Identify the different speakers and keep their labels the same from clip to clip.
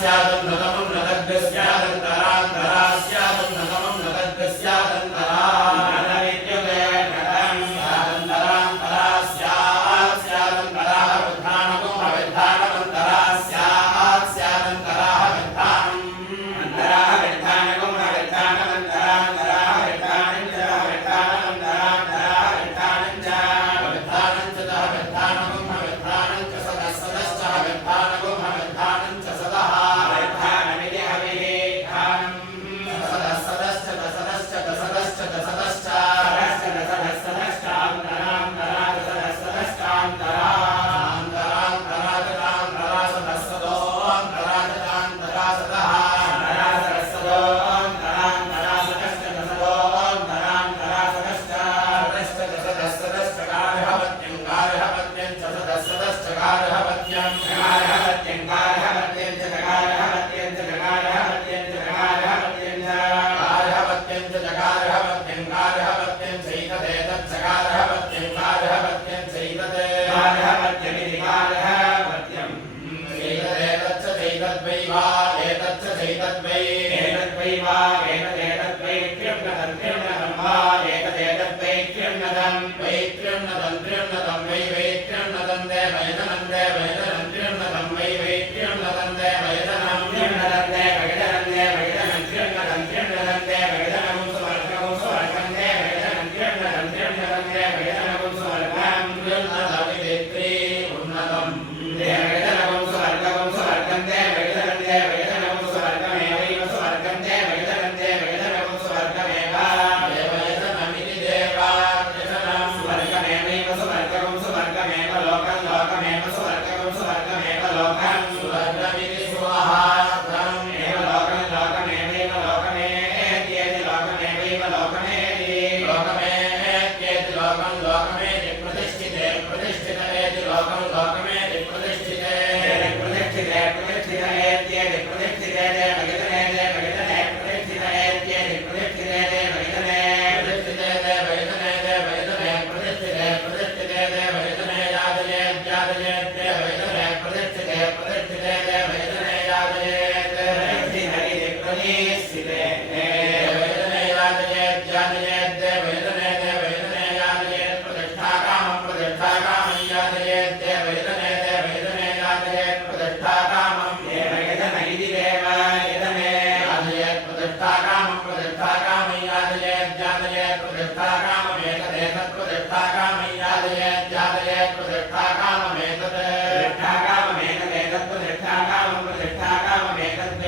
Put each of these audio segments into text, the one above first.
Speaker 1: സ്യാദ് ഭൃതമം ഹൃതജ്ഞ സ്യാദ്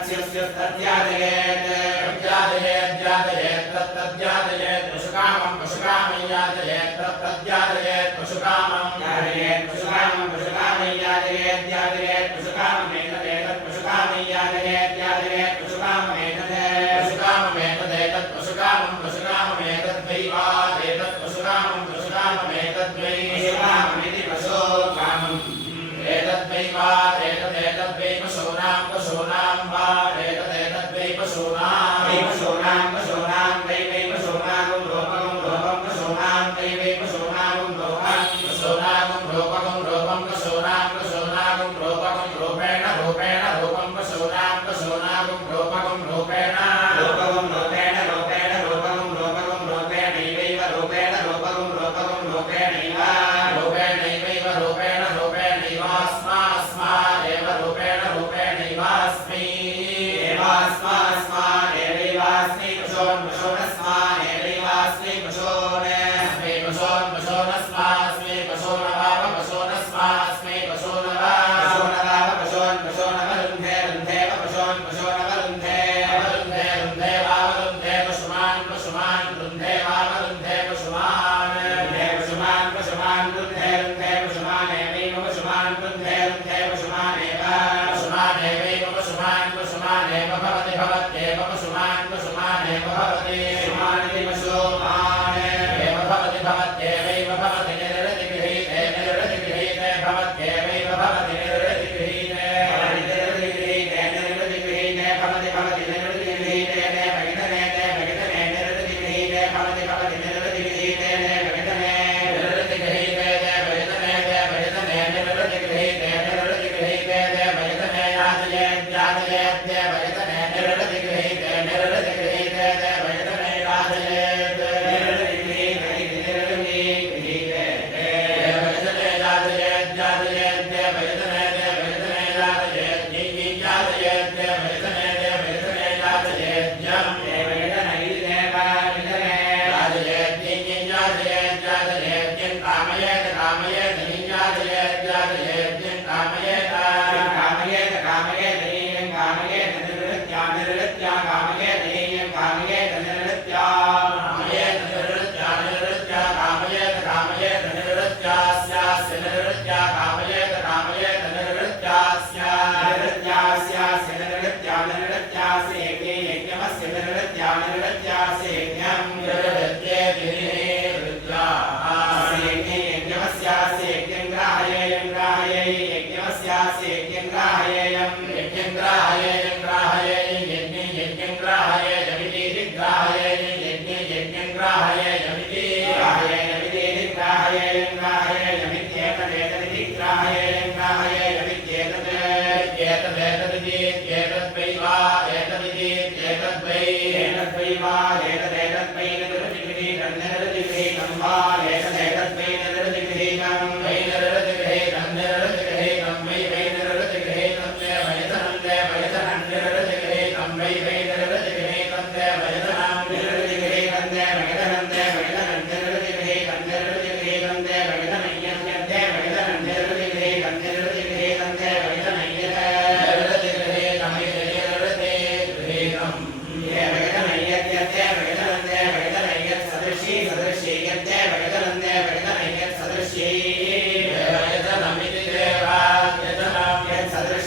Speaker 1: पशुकामं पशुकामय्यादयेत् तत्तद्यादयेत् पशुकामम् Ah, é. Yeah, yeah. yeah.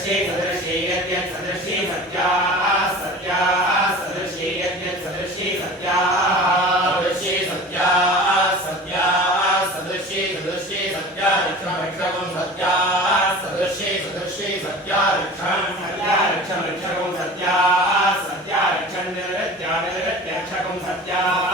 Speaker 1: सदृशी सदृशी यद्यत् सदृशी सत्याः सत्याः सदृशी यद्यत् सदृशी सत्याः सदृशी सत्याः सत्याः सदृशी सदृशी सत्या रक्षमक्षवं सत्याः सदृशी सदृशी सत्या रक्षणं सत्या रक्षमक्षवं सत्याः सत्या रक्षन् निरत्या निरत्यक्षकं सत्याः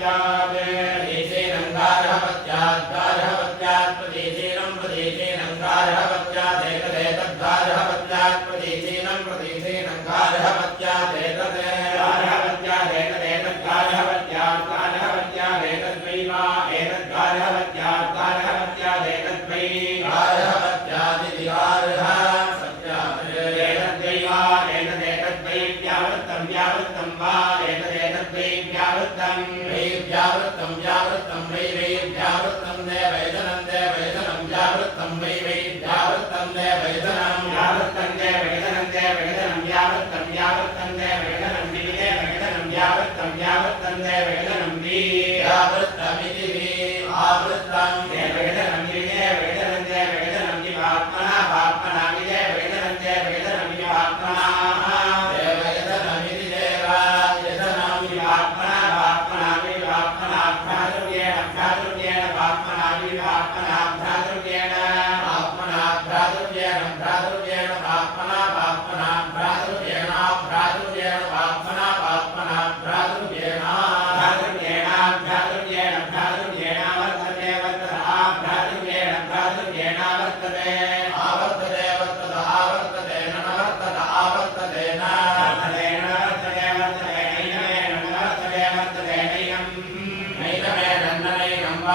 Speaker 1: y चार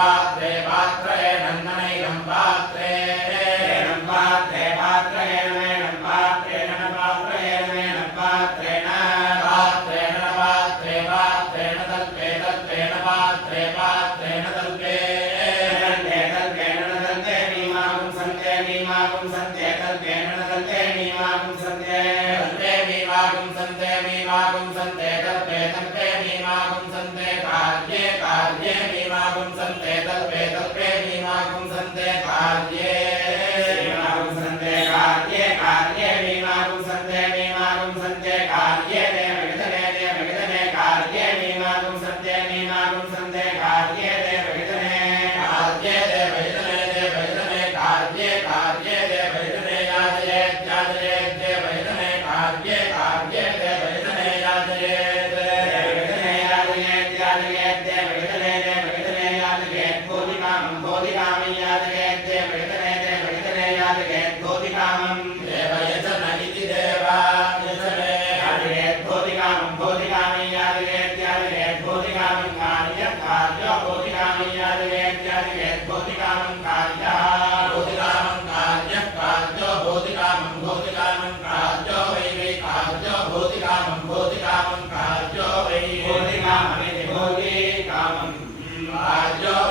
Speaker 1: え、uh huh. I Adios.